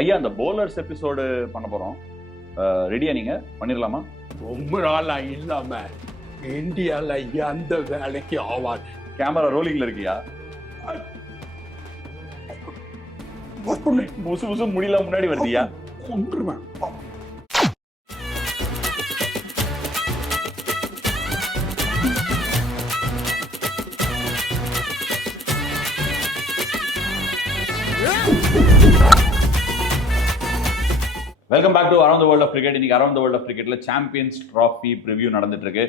ஐயா அந்த bowlers episode பண்ண போறோம். ரெடியா? நீங்க பண்ணிடலாமா? ரொம்ப நாளா இல்லாம இந்தியால எந்த வேலைக்கு ஆவாது. கேமரா ரோலிங்ல இருக்கியா? புசு புசு முடியல முன்னாடி வருதியா? கொன்றுவேன். Welcome back to around the world of cricket. இன்னைக்கு அரௌண்ட் தி வேர்ல்ட் ஆஃப் கிரிக்கெட்ல சாம்பியன்ஸ் ட்ராஃபி ப்ரிவியூ நடந்துட்டு இருக்கு.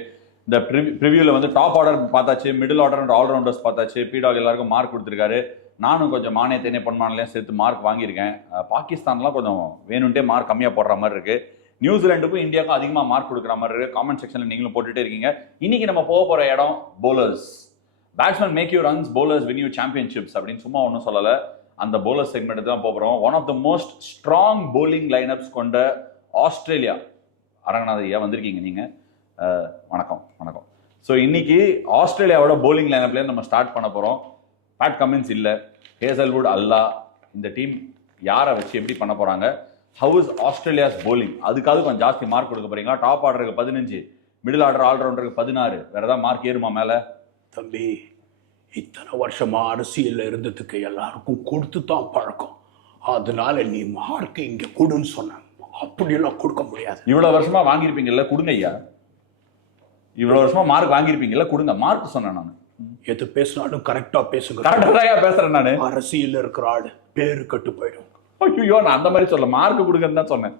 இந்த ப்ரிவியூல வந்து டாப் ஆர்டர் பார்த்தாச்சு, மிடில் ஆர்டர் அண்ட் ஆல்ரவுண்டர்ஸ் பார்த்தாச்சு. பீடாக் எல்லாருக்கும் மார்க் கொடுத்துருக்காரு. நானும் கொஞ்சம் மானே தேனே பொன்மானலையும் சேர்த்து மார்க் வாங்கியிருக்கேன். பாகிஸ்தான்லாம் கொஞ்சம் வேணும்ட்டே மார்க் கம்மியாக போடுற மாதிரி இருக்கு. நியூசிலாண்டுக்கும் இந்தியாவுக்கும் அதிகமாக மார்க் கொடுக்குற மாதிரி இருக்கு. காமெண்ட் செக்ஷனில் நீங்களும் போட்டுட்டே இருக்கீங்க. இன்னைக்கு நம்ம போக போகிற இடம் bowlers. Batsmen make you runs, bowlers win you championships அப்படின்னு சும்மா ஒன்றும் சொல்லலை. அந்த போலர் செக்மெண்ட் தான் போகிறோம். One of the most strong bowling lineups கொண்ட ஆஸ்திரேலியா. அரங்கநாத் ஐயா வந்திருக்கீங்க நீங்கள். வணக்கம் வணக்கம். ஸோ இன்னைக்கு ஆஸ்திரேலியாவோட போலிங் லைனப்லேருந்து நம்ம ஸ்டார்ட் பண்ண போகிறோம். பேட் கமின்ஸ் இல்லை, ஹேசல்வுட் அல்லா. இந்த டீம் யாரை வச்சு எப்படி பண்ண போகிறாங்க? How is Australia's bowling? அதுக்காவது கொஞ்சம் ஜாஸ்தி மார்க் கொடுக்க போறீங்களா? டாப் ஆர்டருக்கு 15, மிடில் ஆர்டர் ஆல்ரவுண்டருக்கு 16. வேற ஏதாவது மார்க் ஏறுமா மேலே? தம்பி, இத்தனை வருஷமா அரசியல்ல இருந்ததுக்கு எல்லாருக்கும் கொடுத்து தான் பழக்கம். அதனால நீ மார்க் இங்க கொடுன்னு சொன்ன. அப்படியெல்லாம் கொடுக்க முடியாது. இவ்வளவு வருஷமா வாங்கியிருப்பீங்கல்ல, கொடுங்க ஐயா. இவ்வளவு வருஷமா மார்க் வாங்கியிருப்பீங்கல்ல, கொடுங்க. மார்க் சொன்னேன் நான். எது பேசினாலும் கரெக்டா பேசுங்க. கரெக்டா பேசுறேன் நானு. அரசியல் இருக்கிற ஆளு பேரு கட்டு போயிடும். ஐயோ, நான் அந்த மாதிரி சொல்ல, மார்க் கொடுங்கன்னு தான் சொன்னேன்.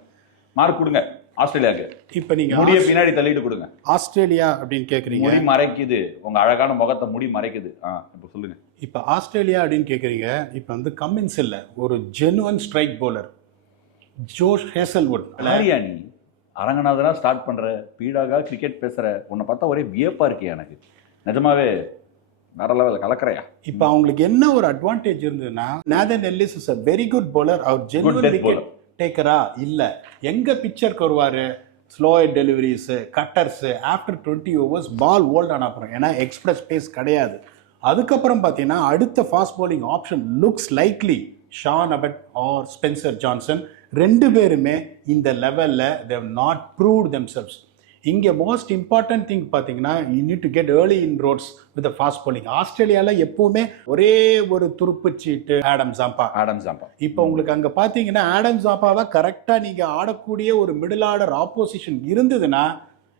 மார்க் கொடுங்க ஆஸ்திரேலியாவுக்கு. இப்ப நீங்க முடிய பின்னாடி தள்ளிட்டு கொடுங்க. ஆஸ்திரேலியா அப்படின்னு கேக்குறீங்க. முடி மறைக்குது, உங்க அழகான முகத்தை முடி மறைக்குது. இப்ப சொல்லுங்க. இப்ப ஆஸ்திரேலியா அப்படின்னு கேக்குறீங்க. இப்ப வந்து கமின்ஸ் இல்ல, ஒரு ஜெனுவன் ஸ்ட்ரைக் போலர் ஜோஷ் ஹேசல்வுட். நீ அரங்கநாதனா ஸ்டார்ட் பண்ற, பீடாகா கிரிக்கெட் பேசுற, உன்னை பார்த்தா ஒரே வியப்பா இருக்கே எனக்கு. நிஜமாவே வேற லெவல் கலக்கறையா. இப்ப அவங்களுக்கு என்ன ஒரு அட்வான்டேஜ் இருந்ததுன்னா, Nathan Ellis is a very good bowler. அவர் ஜெனுவன் விக்கெட் டேக்கரா இல்ல. எங்க பிக்சருக்கு வருவாரு? Slow deliveries, cutters. After 20 overs ball old ஆன அப்புறம், ஏன்னா எக்ஸ்பிரஸ் பேஸ் கிடையாது. அதுக்கப்புறம் பார்த்தீங்கன்னா அடுத்த fast bowling option looks likely Sean Abbott or Spencer Johnson. ரெண்டு பேருமே இந்த லெவலில் they have not proved themselves. இங்கே மோஸ்ட் இம்பார்ட்டன்ட் திங் பார்த்தீங்கன்னா, you need to get early inroads with fast bowling. ஆஸ்திரேலியாவில் எப்பவுமே ஒரே ஒரு துருப்பு சீட்டு ஆடம் ஜாம்பா. இப்போ உங்களுக்கு அங்கே பார்த்தீங்கன்னா ஆடம் ஜாம்பாவை கரெக்டாக நீங்கள் ஆடக்கூடிய ஒரு மிடில் ஆர்டர் ஆப்போசிஷன் இருந்ததுன்னா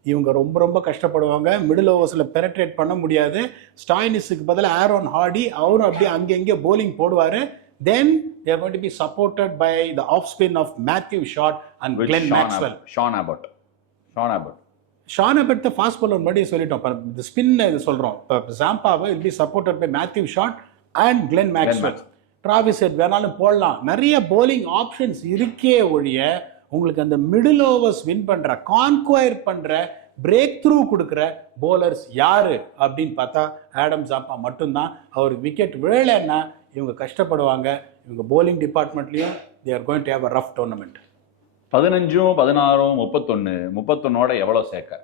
இவங்க ரொம்ப ரொம்ப கஷ்டப்படுவாங்க. மிடில் ஓவர்ஸில் பெனட்ரேட் பண்ண முடியாது. ஸ்டாய்னிஸுக்கு பதில் ஆரோன் ஹார்டி, அவரும் அப்படியே அங்கங்கே போலிங் போடுவார். Then they are going to be supported by the off spin of Matthew Short and Glenn Maxwell. Sean Abbott the fast bowler முன்னாடி சொல்லிட்டோம். இந்த ஸ்பின் இது சொல்றோம். இப்போ ஜாம்பாவை will be supported by Matthew Short and Glenn Maxwell. Travis head வேணாலும் போடலாம். நிறைய bowling options இருக்கே ஒழிய உங்களுக்கு அந்த மிடில் ஓவர்ஸ் வின் பண்ற, கான்குயர் பண்ற, பிரேக் த்ரூ கொடுக்குற போலர்ஸ் யாரு அப்படின்னு பார்த்தா ஆடம் ஜாம்பா மட்டும்தான். அவர் விக்கெட் விழலைன்னா இவங்க கஷ்டப்படுவாங்க. இவங்க polling டிபார்ட்மெண்ட்லயும் they are going to have a rough tournament. 15, 16, 31 எவ்வளவு சேர்க்க?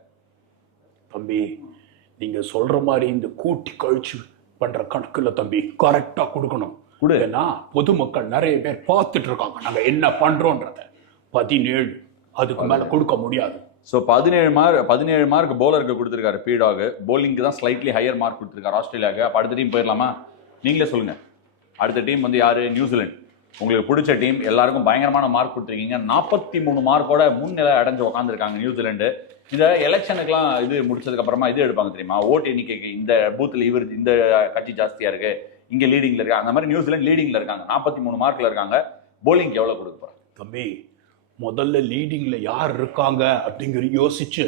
தம்பி, நீங்க சொல்ற மாதிரி இந்த கூட்டி கழிச்சு பண்ற கணக்குல தம்பி கரெக்டா கொடுக்கணும். ஏன்னா பொதுமக்கள் நிறைய பேர் பார்த்துட்டு இருக்காங்க நாங்க என்ன பண்றோன்றத. 17 அதுக்கு மேல கொடுக்க முடியாது. ஸோ 17 மார்க் போலருக்கு கொடுத்துருக்காரு பீடாக். போலிங்க்கு தான் ஸ்லைட்லி ஹையர் மார்க் கொடுத்துருக்காரு ஆஸ்திரேலியாவுக்கு. அப்போ அடுத்த டீம் போயிடலாமா? நீங்களே சொல்லுங்க. அடுத்த டீம் வந்து யாரு? நியூசிலாந்து. உங்களுக்கு பிடிச்ச டீம். எல்லாருக்கும் பயங்கரமான மார்க் கொடுத்துருக்கீங்க. 43 மார்க்கோட முன்னிலை அடைஞ்சு உட்காந்துருக்காங்க நியூசிலாந்து. இந்த எலெக்ஷனுக்குலாம் இது முடிச்சதுக்கு அப்புறமா இது எடுப்பாங்க தெரியுமா, ஓட்டு எண்ணிக்கைக்கு. இந்த பூத்தில் இவர் இந்த கட்சி ஜாஸ்தியா இருக்கு, இங்க லீடிங்ல இருக்கு. அந்த மாதிரி நியூசிலாந்து லீடிங்ல இருக்காங்க, 43 மார்க்ல இருக்காங்க. போலிங்க்கு எவ்வளவு கொடுக்க போறாங்க? தம்பி, முதல்ல லீடிங்ல யார் இருக்காங்க அப்படிங்கிற யோசிச்சு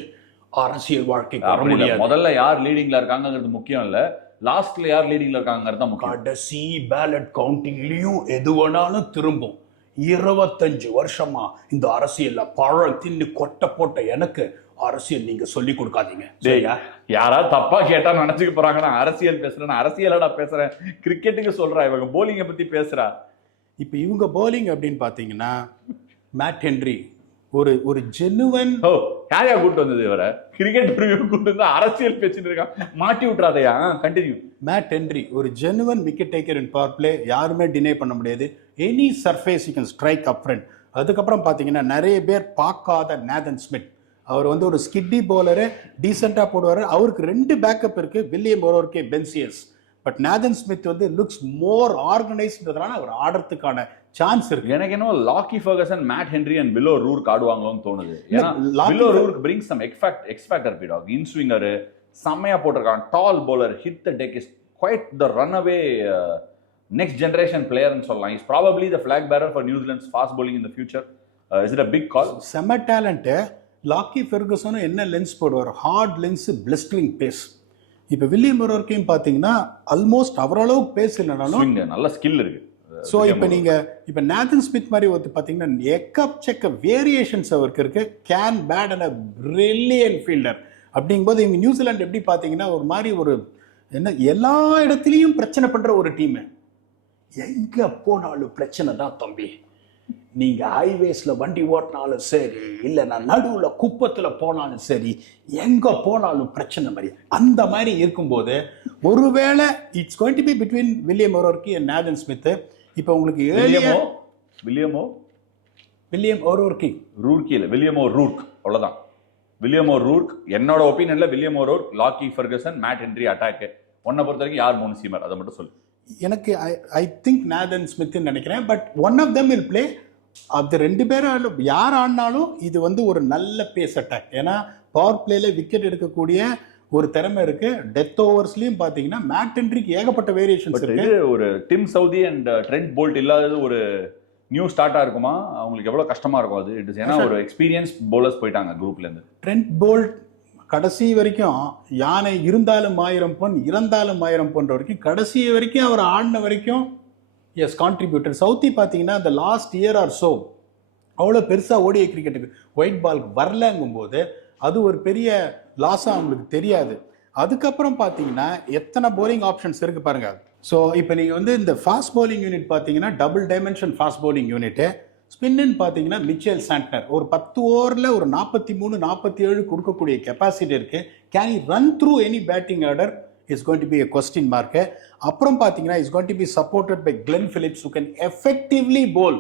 அரசியல் வாழ்க்கை வர முடியாது. முதல்ல யார் லீடிங்ல இருக்காங்கிறது முக்கியம் இல்ல, லாஸ்ட்ல யார் லீடிங்ல இருக்காங்கிறது தான் முக்கியம். கடைசி பேலட் கவுண்டிங்லயும் எது வேணாலும் திரும்பும். 25 வருஷமா இந்த அரசியல்ல பழம் தின்னு கொட்டை போட்ட எனக்கு அரசியல் நீங்க சொல்லி கொடுக்காதீங்க. யாராவது தப்பா கேட்டா நினைச்சுக்க போறாங்க. நான் அரசியல் பேசுறேன், அரசியலடா பேசுறேன், கிரிக்கெட்டுக்கு சொல்றேன். இவங்க போலிங்கை பத்தி பேசுறா. இப்ப இவங்க போலிங் அப்படின்னு பாத்தீங்கன்னா, மேட் ஹென்ரி ஒரு ஜெனுவன் ஓ யாரையா கூட்டு வந்தது இவரை கிரிக்கெட் ப்ரிவியூ கூட்டு வந்து அரசியல் பேசிட்டு இருக்கான், மாட்டி விட்டுறாதையா. கண்டினியூ. மேட் ஹென்ரி ஒரு ஜெனுவன் விக்கெட் டேக்கர் இன் பவர் பிளே, யாருமே டினை பண்ண முடியாது. Any surface you can strike up front. அதுக்கப்புறம் பார்த்தீங்கன்னா நிறைய பேர் பார்க்காத நேதன் ஸ்மித், அவர் வந்து ஒரு ஸ்கிட்டி பவுலரு, டீசெண்டாக போடுவார். அவருக்கு 2 பேக்கப் இருக்கு, William O'Rourke, Ben Sears. But Nathan Smith வந்து லுக்ஸ் மோர் ஆர்கனைஸ்டுன்றதுனால அவர் ஆடுறதுக்கான சான்ஸ் இருக்கு. எனக்கு என்ன Lockie Ferguson, Matt Henry and Will O'Rourke ஆடுவாங்களோன்னு தோணுது. ஏன்னா Will O'Rourke brings some X factor பீடாக். இன் ஸ்விங்கர் செம்மையா போட்டிருக்கான், tall bowler, hit the deck, is quite the runaway next generation பிளேயர்னு சொல்லலாம். Is probably the flag bearer for New Zealand's fast bowling in the future. Is it a big call? செம்ம talent. லாக்கி ஃபெர்குசனும் என்ன lens போடுவார், heart lens, blistering base. இப்போ William ஓரோர்கேயும் பார்த்தீங்கன்னா almost அவரளவுக்கு base இல்லைனாலும் நல்ல skill இருக்கு. ஸோ இப்போ நேதன் ஸ்மித் மாதிரி ஒருத்தர் பார்த்தீங்கன்னா எக்கச்சக்க வேரியேஷன்ஸ் அவருக்கு இருக்கு. Can bat and a brilliant fielder. அப்படிங்கும்போது இவங்க நியூசிலாந்து எப்படி பார்த்தீங்கன்னா ஒரு மாதிரி ஒரு என்ன எல்லா இடத்துலையும் பிரச்சனை பண்ணுற ஒரு டீமு. எங்கே போனாலும் பிரச்சனை தான் தம்பி. நீங்கள் ஹைவேஸில் வண்டி ஓட்டினாலும் சரி, இல்லை நான் நடுவில் குப்பத்தில் போனாலும் சரி, எங்கே போனாலும் பிரச்சனை மாதிரி. அந்த மாதிரி இருக்கும்போது ஒருவேளை it's going to be between William O'Rourke and Nathan Smith. இப்போ உங்களுக்கு வில்லியம் ஓரோர்கி ரூர்கி இல்லை, வில்லியம் ஓ ரூர்க், அவ்வளோதான். வில்லியம் ஓ ரூர்க் என்னோட ஒப்பீனியன்ல William O'Rourke, Lockie Ferguson, Matt Henry அட்டாக்கு. ஒன்னை பொறுத்த வரைக்கும் யார் 3 சீமர் அதை மட்டும் சொல்லு. எனக்கு ஐ திங்க் நேதன் ஸ்மித்னு நினைக்கிறேன். But one of them will play. அது 2 பேரும் யார் ஆடினாலும் இது வந்து ஒரு நல்ல பேஸ் அட்டாக். ஏன்னா பவர் பிளேல விக்கெட் எடுக்கக்கூடிய ஒரு திறமை இருக்கு. டெத் ஓவர்ஸ்லயும் பாத்தீங்கன்னா மேட் ஹென்ரிக்கு ஏகப்பட்ட வேரியேஷன்ஸ் இருக்கு. ஒரு dim Saudi and Trent Boult இல்லாதது ஒரு நியூ ஸ்டார்ட்டா இருக்குமா? அவங்களுக்கு எவ்வளவு கஷ்டமா இருக்கும் அது. இட் இஸ் ஏன்னா ஒரு எக்ஸ்பீரியன்ஸ் பவுலர்ஸ் போயிட்டாங்க குரூப்ல இருந்து. ட்ரெண்ட் போல்ட் கடைசி வரைக்கும் யானை இருந்தாலும் 1000 பொன், இறந்தாலும் 1000 பொன் வரைக்கும் கடைசி வரைக்கும் அவர் ஆடின வரைக்கும் எஸ் கான்ட்ரிபியூட்டர். சவுத்தி பார்த்தீங்கன்னா இந்த லாஸ்ட் இயர் ஆர் ஸோ அவ்வளோ பெருசாக ஓடிஐ கிரிக்கெட்டுக்கு ஒயிட் பால் வரலங்கும்போது அது ஒரு பெரிய லாஸாக அவங்களுக்கு தெரியாது. அதுக்கப்புறம் பார்த்தீங்கன்னா எத்தனை போலிங் ஆப்ஷன்ஸ் இருக்கு பாருங்க. ஸோ இப்போ நீங்கள் வந்து இந்த ஃபாஸ்ட் பவுலிங் யூனிட் பார்த்தீங்கன்னா double dimension fast bowling unit. Spin பார்த்தீங்கன்னா மிச்சேல் சாண்ட்னர் ஒரு 10 ஓவரில் ஒரு 43-47 கொடுக்கக்கூடிய கெப்பாசிட்டி இருக்கு. Can you run through any batting order is going to be a question mark. அப்புறம் பார்த்தீங்கன்னா is going to be supported by Glenn Phillips who can effectively bowl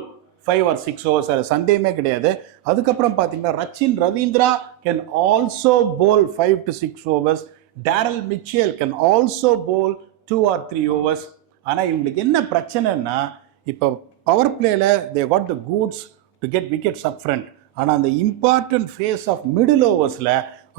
5 or 6 overs. அது சந்தேகமே கிடையாது. அதுக்கப்புறம் பார்த்தீங்கன்னா Rachin Ravindra can also bowl 5 to 6 overs. Daryl Mitchell can also bowl 2 or 3 overs. ஆனால் இவங்களுக்கு என்ன பிரச்சனைன்னா இப்போ பவர் பிளேல they got the goods to get wickets up front. ஆனால் அந்த இம்பார்ட்டன்ட் ஃபேஸ் ஆஃப் மிடில் ஓவர்ஸில்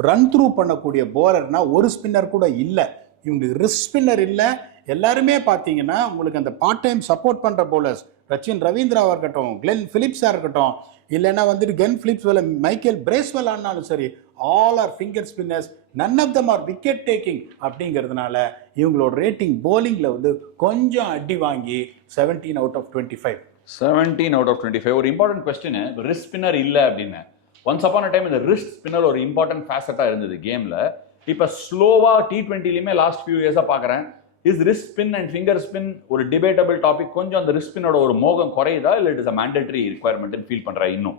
ரன் த்ரூ பண்ணக்கூடிய போலர்னா ஒரு ஸ்பின்னர் கூட இல்லை. இவங்களுக்கு ரிஸ்க் ஸ்பின்னர் இல்லை. எல்லாருமே பார்த்தீங்கன்னா உங்களுக்கு அந்த பார்ட் டைம் சப்போர்ட் பண்ணுற பவுலர்ஸ் ரச்சின் ரவீந்திராவாக இருக்கட்டும், கிளென் பிலிப்ஸாக இருக்கட்டும், இல்லைன்னா வந்துட்டு கென் பிலிப்ஸ் வேலை மைக்கேல் பிரேஸ்வெல் ஆனாலும் சரி, all are finger spinners, none of them are wicket taking. அப்படிங்கிறதுனால இவங்களோட ரேட்டிங் போலிங்கில் வந்து கொஞ்சம் அடி வாங்கி 17 out of 25. 17 out of 25. ஒரு இம்பார்ட்டன்ட் கொஸ்டின், ரிஸ்க் ஸ்பின்னர் இல்லை அப்படின்னு. ஒன்ஸ் அப்பான் அ டைம் இந்த ரிஸ்க் ஸ்பின்னர் ஒரு இம்பார்ட்டன்ட் ஃபேசட்டாக இருந்தது கேமில். இப்போ ஸ்லோவாக T20லையுமே லாஸ்ட் ஃபியூ இயர்ஸாக பார்க்குறேன். Is wrist spin and finger spin ஒரு டிபேட்டபிள் டாபிக். கொஞ்சம் அந்த ரிஸ்க் ஸ்பின்னோட ஒரு மோகம் குறையுதா, இல்லை இட் இஸ் அ மேண்டேட்டரி ரிக்வயர்மெண்ட்னு ஃபீல் பண்ணுறேன்? இன்னும்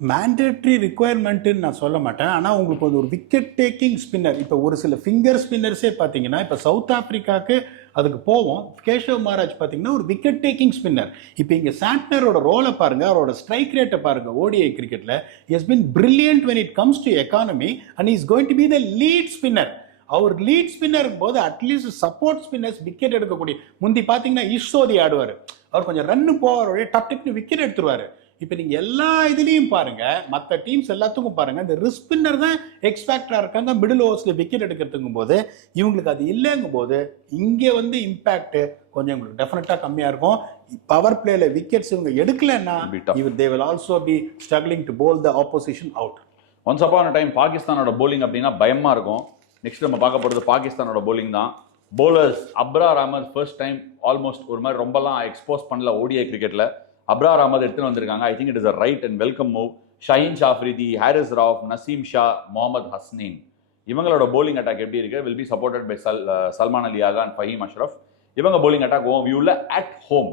மேண்டேட்ரி ரிக்வயர்மெண்ட்டுன்னு நான் சொல்ல மாட்டேன். ஆனால் உங்களுக்கு ஒரு விக்கெட் டேக்கிங் ஸ்பின்னர், இப்போ ஒரு சில ஃபிங்கர் ஸ்பின்னர்ஸே பார்த்தீங்கன்னா இப்போ சவுத் ஆஃப்ரிக்காவுக்கு அதுக்கு போவோம். கேஷவ் மகாராஜ் பார்த்தீங்கன்னா ஒரு விக்கெட் டேக்கிங் ஸ்பின்னர். இப்போ இங்கே சாண்ட்னரோட ரோலை பாருங்க, அவரோட ஸ்ட்ரைக் ரேட்டை பாருங்க. ஓடிஐ கிரிக்கெட்டில் is been brilliant when it comes to economy and he is going to be the lead spinner. அவர் லீட் ஸ்பின்னர் போது அட்லீஸ்ட் சப்போர்ட் ஸ்பின்னர்ஸ் விக்கெட் எடுக்கக்கூடிய. முந்தி பார்த்தீங்கன்னா ஈஸ்வரி ஆடுவார், அவர் கொஞ்சம் ரன்னு போவார், டக்குன்னு விக்கெட் எடுத்துருவார். இப்போ நீங்கள் எல்லா இதுலேயும் பாருங்க, மற்ற டீம்ஸ் எல்லாத்துக்கும் பாருங்க, இந்த ரிஸ்க் ஸ்பின்னர் தான் எக்ஸ்பேக்டராக இருக்காங்க மிடில் ஓவர்ஸில் விக்கெட் எடுக்கிறதுக்கும் போது. இவங்களுக்கு அது இல்லைங்கும் போது இங்கே வந்து இம்பேக்ட் கொஞ்சம் உங்களுக்கு டெஃபினட்டாக கம்மியாக இருக்கும். பவர் பிளேல விக்கெட்ஸ் இவங்க எடுக்கலன்னா they will also be struggling to bowl the opposition out. Once upon a time பாகிஸ்தானோட bowling அப்படின்னா பயமா இருக்கும். நெக்ஸ்ட் நம்ம பார்க்க போகிறது பாகிஸ்தானோட bowling தான். bowlers Abrar Ahmed first time almost ஒரு மாதிரி ரொம்பலாம் எக்ஸ்போஸ் பண்ணல ஓடிஐ கிரிக்கெட்டில். அப்ரார் அஹமத் எடுத்துன்னு வந்திருக்காங்க. I think it is a right and welcome move. Shaheen Shah Afridi, Haris Rauf, Naseem Shah, Mohammad Hasnain, இவங்களோட bowling அட்டாக் எப்படி இருக்கு? Will be supported by Salman Ali Agha and Faheem Ashraf. இவங்க bowling அட்டாக் ஓ வியூவில் at home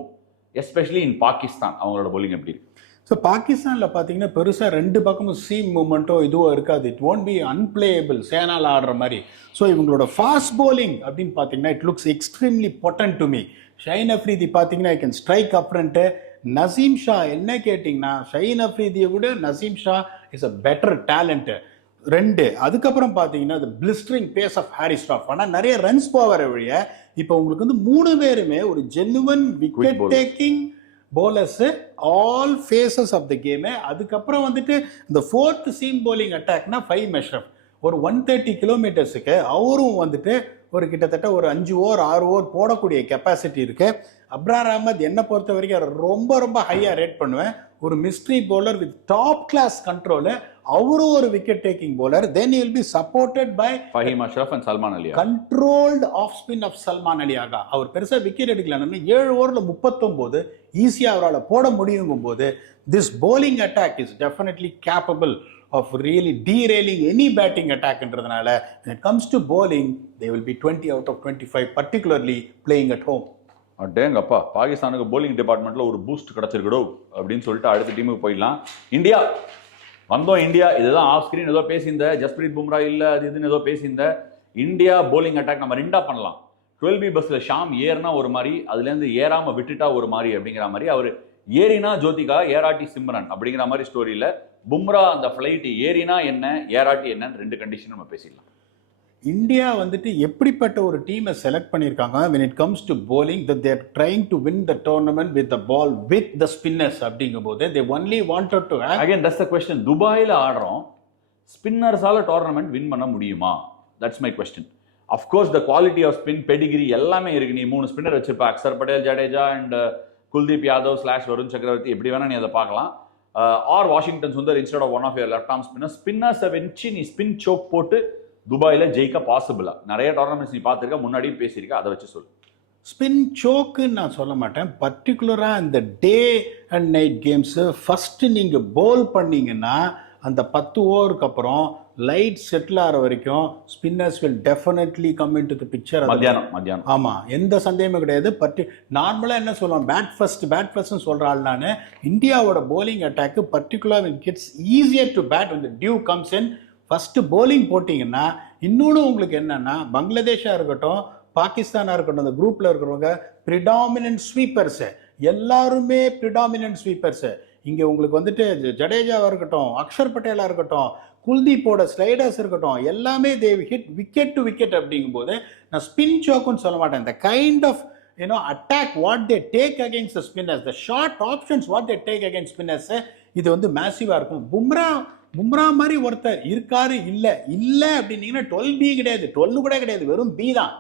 especially in Pakistan அவங்களோட bowling எப்படி இருக்கு? ஸோ பாகிஸ்தானில் பார்த்தீங்கன்னா பெருசாக ரெண்டு பக்கமும் சீம் மூமெண்ட்டோ இதுவோ இருக்காது. இட் ஒன்ட் பி அன்பிளேயபிள் சேனால் ஆடுற மாதிரி. ஸோ இவங்களோட ஃபாஸ்ட் bowling அப்படின்னு பார்த்தீங்கன்னா it looks extremely potent to me. Shaheen Afridi பார்த்தீங்கன்னா I can strike up front. Naseem Shah என்ன கேட்டிங்கன்னா ஷஹீன் அஃப்ரிதியை விட Naseem Shah is a better talent. ரெண்டு. அதுக்கப்புறம் பார்த்தீங்கன்னா the blistering pace of Harry Staff. ஆனால் நிறைய ரன்ஸ் போகிற வழிய இப்போ உங்களுக்கு வந்து மூணு பேருமே ஒரு genuine wicket taking bowlers all phases of the game. அதுக்கப்புறம் வந்துட்டு இந்த ஃபோர்த் சீம் bowling அட்டாக்னா ஃபைம் அஷ்ரஃப் ஒரு 130 கிலோமீட்டர்ஸுக்கு அவரும் வந்துட்டு ஒரு கிட்டத்தட்ட ஒரு 5 ஓவர் 6 ஓவர் போடக்கூடிய கெப்பாசிட்டி இருக்கு. அப்ரார் அஹமத் என்னை பொறுத்த வரைக்கும் ரொம்ப ரொம்ப ஹையாக ரேட் பண்ணுவேன். ஒரு mystery bowler with top class control. அவரும் ஒரு wicket taking bowler. Then will be supported by Faheem Ashraf and Salman Ali. Controlled off spin of Salman Ali Agha. அவர் பெருசாக விக்கெட் எடுக்கலன்னு 7 ஓவரில் 39 ஈஸியாக அவரால் போட முடியுங்கும் போது this bowling attack is definitely capable of really derailing any batting attackன்றதுனால when it comes to bowling they will be 20 out of 25 particularly playing at home. அடேங்கப்பா, பாகிஸ்தானுக்கு bowling டிபார்ட்மெண்ட்ல ஒரு பூஸ்ட் கிடைச்சிருக்கடோ அப்படின்னு சொல்லிட்டு அடுத்த டீமுக்கு போயிடலாம். இந்தியா வந்தோம். இந்தியா இதுதான் ஆஃப் ஸ்கிரீன் ஏதோ பேசியிருந்த ஜஸ்பிரீத் பும்ரா இல்லை அது இதுன்னு ஏதோ பேசியிருந்த இந்தியா bowling அட்டாக் நம்ம ரெண்டா பண்ணலாம். 12B பஸ்ஸில் ஷாம் ஏறினா ஒரு மாதிரி, அதுலேருந்து ஏறாமல் விட்டுட்டா ஒரு மாதிரி அப்படிங்கிற மாதிரி, அவர் ஏறினா ஜோதிகா ஏராட்டி சிம்ரன் அப்படிங்கிற மாதிரி ஸ்டோரியில் பும்ரா அந்த ஃப்ளைட் ஏறினா என்ன ஏராட்டி என்னன்னு ரெண்டு கண்டிஷன் நம்ம பேசிடலாம். இந்தியா வந்துட்டு எப்படிப்பட்ட ஒரு டீமை செலக்ட் பண்ணியிருக்காங்க when it comes to bowling that they are trying to win the tournament with the ball with the spinners அப்படிங்கும்போது they only wanted to have again that's the question. துபாயில் ஆடுறோம், ஸ்பின்னர்ஸால tournament win பண்ண முடியுமா? That's my question. Of course the quality of spin pedigree எல்லாமே இருக்கு. நீ 3 spinner வச்சிருப்ப, Axar Patel, Jadeja and Kuldeep Yadav / Varun Chakravarthy, எப்படி வேணா நீ அதை பார்க்கலாம். Or Washington Sundar instead of one of your left arm ஸ்பின்னர்ஸை வச்சு நீ ஸ்பின் சோக் போட்டு துபாயில் ஜெயிக்க பாசிபிளா? நிறைய டோர்னமெண்ட்ஸ் நீ பார்த்துருக்க, முன்னாடியும் பேசியிருக்க, அதை வச்சு சொல்லு. ஸ்பின் சோக்குன்னு நான் சொல்ல மாட்டேன். பர்டிகுலராக இந்த day and night games first நீங்கள் போல் பண்ணீங்கன்னா அந்த 10 ஓவருக்கு அப்புறம் லைட் செட்டில் ஆகிற வரைக்கும் spinners will definitely come in to the picture. மத்தியானம் ஆமாம், எந்த சந்தேகமும் கிடையாது. நார்மலாக என்ன சொல்லுவோம், பேட் ஃபர்ஸ்ட்னு சொல்கிற ஆள் நான். இந்தியாவோட போலிங் அட்டாக்கு particular it's easier to bat when the dew comes in. First bowling போட்டிங்கன்னா இன்னொன்று உங்களுக்கு என்னென்னா, பங்களாதேஷாக இருக்கட்டும் பாகிஸ்தானாக இருக்கட்டும், அந்த குரூப்பில் இருக்கிறவங்க ப்ரிடாமினன்ட் ஸ்வீப்பர்ஸு, எல்லாருமே ப்ரிடாமினன்ட் ஸ்வீப்பர்ஸு. இங்கே உங்களுக்கு வந்துட்டு ஜடேஜாவாக இருக்கட்டும், அக்ஷர் பட்டேலாக இருக்கட்டும், குல்தீப்போட ஸ்லைடர்ஸ் இருக்கட்டும், எல்லாமே they hit wicket to wicket. அப்படிங்கும்போது நான் ஸ்பின் சோக்குன்னு சொல்ல மாட்டேன். இந்த kind of attack what they take against the spinners, the short options what they take against spinners, இது வந்து மேசிவாக இருக்கும். பும்ரா மாதிரி ஒருத்தர் இருக்காரு இல்லை அப்படின்னீங்கன்னா 12B கிடையாது, 12 கூட கிடையாது, வெறும் B தான்.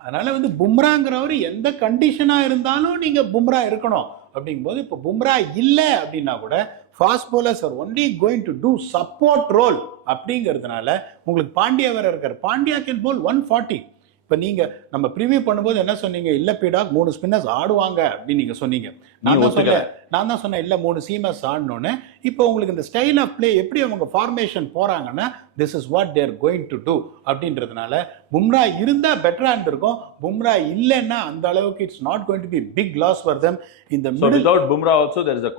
அதனால வந்து பும்ராங்கிறவர் எந்த கண்டிஷனாக இருந்தாலும் நீங்கள் பும்ரா இருக்கணும். அப்படிங்கும்போது இப்போ பும்ரா இல்லை அப்படின்னா கூட fast bowlers are only going to do support role. அப்படிங்கிறதுனால உங்களுக்கு பாண்டியா வேற இருக்கார். Pandya can bowl 140. இப்போ நீங்கள் நம்ம ப்ரிவியூ பண்ணும்போது என்ன சொன்னீங்க, இல்லை பீடாக் 3 ஸ்பின்னர்ஸ் ஆடுவாங்க அப்படின்னு நீங்கள் சொன்னீங்க. நான் தான் சொன்னேன் இல்லை 3 சீமர்ஸ் ஆடணுன்னு. இப்போ உங்களுக்கு இந்த ஸ்டைல் ஆஃப் பிளே எப்படி அவங்க ஃபார்மேஷன் போகிறாங்கன்னா this is what they're going to do அப்படின்றதுனால பும்ரா இருந்தால் பெட்டராக இருந்திருக்கும். பும்ரா இல்லைன்னா அந்த அளவுக்கு it's not going to be big loss for them. இந்த without Bumrah also there is a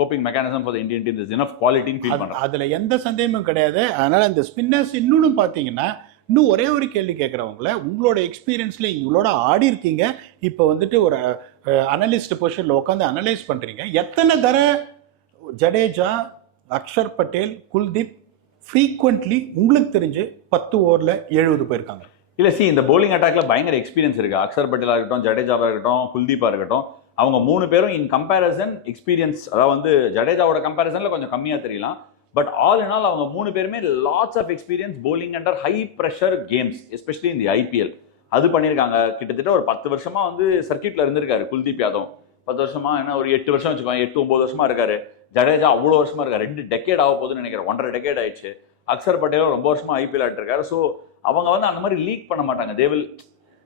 coping mechanism for the Indian team. There is enough quality in field பண்றாங்க. அதுல எந்த சந்தேகமும் கிடையாது. அதனால இந்த ஸ்பின்னர்ஸ் இன்னொன்னு பார்த்தீங்கன்னா, இன்னும் ஒரே ஒரு கேள்வி கேட்குறவங்கள, உங்களோட எக்ஸ்பீரியன்ஸ்ல இவங்களோட ஆடி இருக்கீங்க, இப்போ வந்துட்டு ஒரு அனலிஸ்ட் பொசிஷன்ல உட்காந்து அனலைஸ் பண்றீங்க. எத்தனை தர ஜடேஜா, அக்ஷர் பட்டேல், குல்தீப் ஃப்ரீக்வெண்ட்லி உங்களுக்கு தெரிஞ்சு 10 ஓவரில் 70 போயிருக்காங்க? இல்ல இந்த bowling அட்டாக்ல பயங்கர எக்ஸ்பீரியன்ஸ் இருக்கு. அக்ஷர் பட்டேலா இருக்கட்டும், ஜடேஜாவா இருக்கட்டும், குல்தீப்பா இருக்கட்டும், அவங்க 3 பேரும் இன் கம்பேரிசன் எக்ஸ்பீரியன்ஸ், அதாவது வந்து ஜடேஜாவோட கம்பேரிசன்ல கொஞ்சம் கம்மியா தெரியலாம். பட் ஆல் இன் ஆல் அவங்க 3 பேருமே lots of experience bowling under high pressure games, especially இந்த IPL. அது பண்ணியிருக்காங்க. கிட்டத்தட்ட ஒரு 10 வருஷமா வந்து சர்க்கியூட்ல இருந்திருக்காரு குல்தீப் யாதவ். 10 வருஷமா என்ன, ஒரு 8 வருஷம் வச்சுக்கோங்க, 8-9 வருஷமா இருக்காரு. ஜடேஜா அவ்வளோ வருஷமா இருக்காரு, 2 டெக்கேட் ஆக போகுதுன்னு நினைக்கிறேன், 1.5 டெக்கேட் ஆயிடுச்சு. அக்ஷர் பட்டேலும் ரொம்ப வருஷமா IPL ஆட்டிருக்காரு. ஸோ அவங்க வந்து அந்த மாதிரி லீக் பண்ண மாட்டாங்க. They will